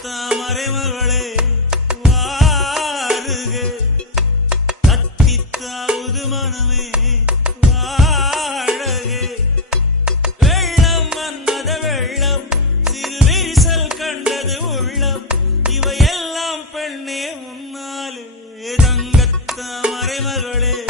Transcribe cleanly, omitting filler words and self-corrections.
தங்கத்தாமரை மகளே வாருக, கத்தித்தாவது மனமே வாழக. வெள்ளம் மன்மத வெள்ளம், சிறு விரிசல் கண்டது உள்ளம், இவையெல்லாம் பெண்ணே உன்னாலே. தங்கத்தாமரை மகளே